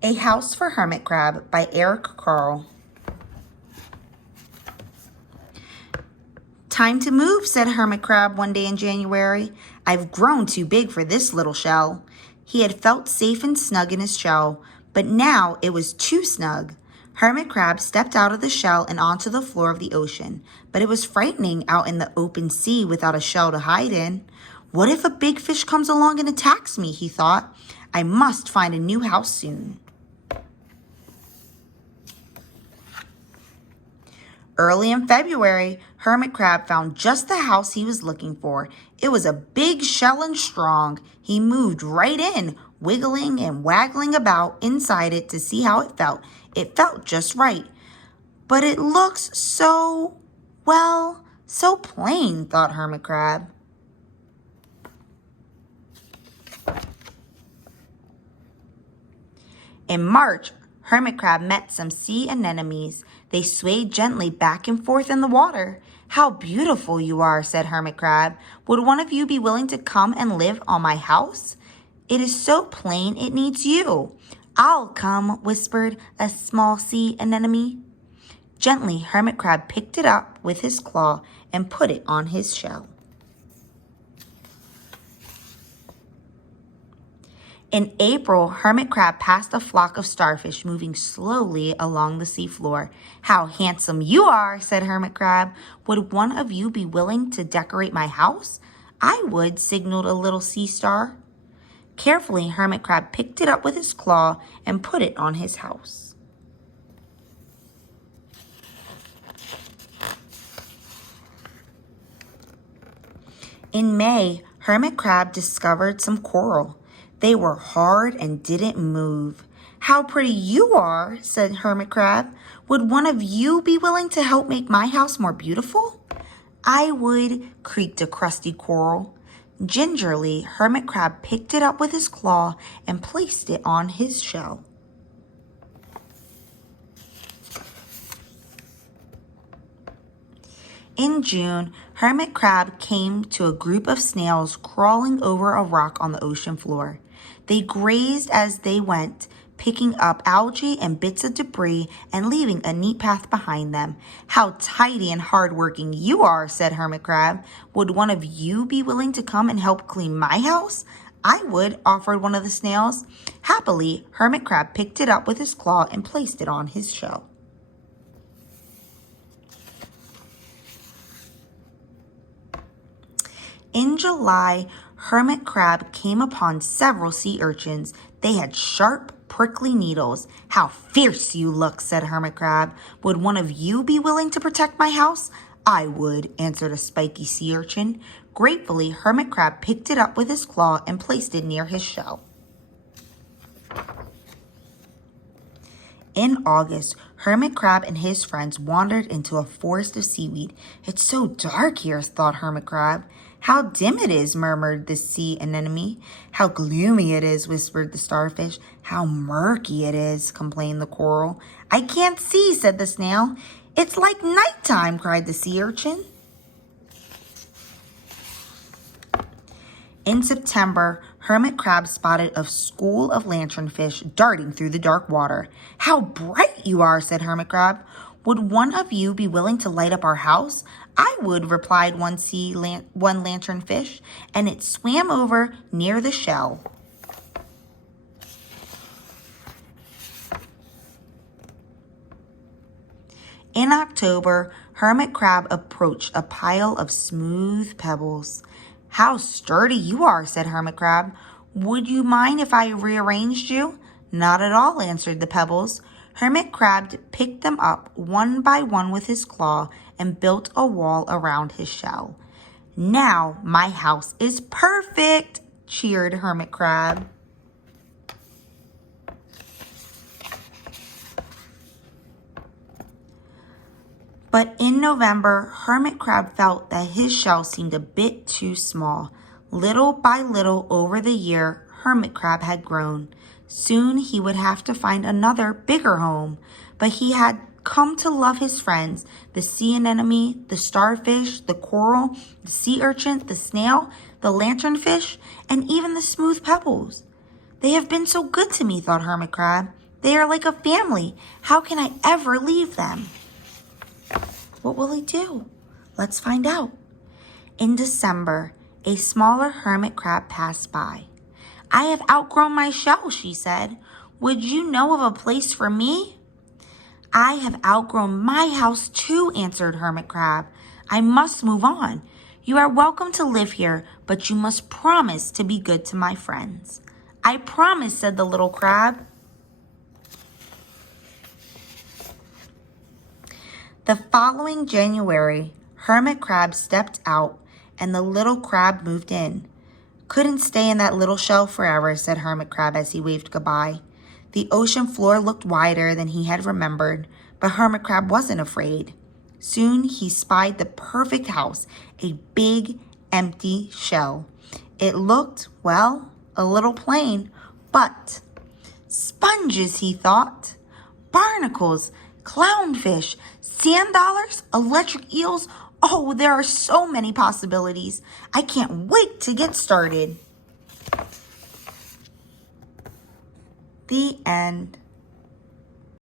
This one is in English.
A House for Hermit Crab by Eric Carle. Time to move, said Hermit Crab one day in January. I've grown too big for this little shell. He had felt safe and snug in his shell, but now it was too snug. Hermit Crab stepped out of the shell and onto the floor of the ocean, but it was frightening out in the open sea without a shell to hide in. What if a big fish comes along and attacks me, he thought. I must find a new house soon. Early in February, Hermit Crab found just the house he was looking for. It was a big shell and strong. He moved right in, wiggling and waggling about inside it to see how it felt. It felt just right. But it looks so plain, thought Hermit Crab. In March, Hermit Crab met some sea anemones. They swayed gently back and forth in the water. How beautiful you are, said Hermit Crab. Would one of you be willing to come and live on my house? It is so plain it needs you. I'll come, whispered a small sea anemone. Gently, Hermit Crab picked it up with his claw and put it on his shell. In April, Hermit Crab passed a flock of starfish moving slowly along the seafloor. How handsome you are, said Hermit Crab. Would one of you be willing to decorate my house? I would, signaled a little sea star. Carefully, Hermit Crab picked it up with his claw and put it on his house. In May, Hermit Crab discovered some coral. They were hard and didn't move. How pretty you are, said Hermit Crab. Would one of you be willing to help make my house more beautiful? I would, creaked a crusty coral. Gingerly, Hermit Crab picked it up with his claw and placed it on his shell. In June, Hermit Crab came to a group of snails crawling over a rock on the ocean floor. They grazed as they went, picking up algae and bits of debris and leaving a neat path behind them. How tidy and hardworking you are, said Hermit Crab. Would one of you be willing to come and help clean my house? I would, offered one of the snails. Happily, Hermit Crab picked it up with his claw and placed it on his shell. In July, Hermit Crab came upon several sea urchins. They had sharp, prickly needles. How fierce you look, said Hermit Crab. Would one of you be willing to protect my house? I would, answered a spiky sea urchin. Gratefully, Hermit Crab picked it up with his claw and placed it near his shell. In August, Hermit Crab and his friends wandered into a forest of seaweed. It's so dark here, thought Hermit Crab. How dim it is, murmured the sea anemone. How gloomy it is, whispered the starfish. How murky it is, complained the coral. I can't see, said the snail. It's like nighttime, cried the sea urchin. In September, Hermit Crab spotted a school of lanternfish darting through the dark water. How bright you are, said Hermit Crab. Would one of you be willing to light up our house? I would, replied one lanternfish, and it swam over near the shell. In October, Hermit Crab approached a pile of smooth pebbles. How sturdy you are, said Hermit Crab. Would you mind if I rearranged you? Not at all, answered the pebbles. Hermit Crab picked them up one by one with his claw and built a wall around his shell. Now my house is perfect, cheered Hermit Crab. But in November, Hermit Crab felt that his shell seemed a bit too small. Little by little over the year, Hermit Crab had grown. Soon he would have to find another, bigger home. But he had come to love his friends, the sea anemone, the starfish, the coral, the sea urchin, the snail, the lanternfish, and even the smooth pebbles. They have been so good to me, thought Hermit Crab. They are like a family. How can I ever leave them? What will he do? Let's find out. In December, a smaller hermit crab passed by. I have outgrown my shell, she said. Would you know of a place for me? I have outgrown my house too, answered Hermit Crab. I must move on. You are welcome to live here, but you must promise to be good to my friends. I promise, said the little crab. The following January, Hermit Crab stepped out and the little crab moved in. Couldn't stay in that little shell forever, said Hermit Crab as he waved goodbye. The ocean floor looked wider than he had remembered, but Hermit Crab wasn't afraid. Soon he spied the perfect house, a big, empty shell. It looked, well, a little plain, but sponges, he thought. Barnacles, clownfish, sand dollars, electric eels. Oh, there are so many possibilities. I can't wait to get started. The end.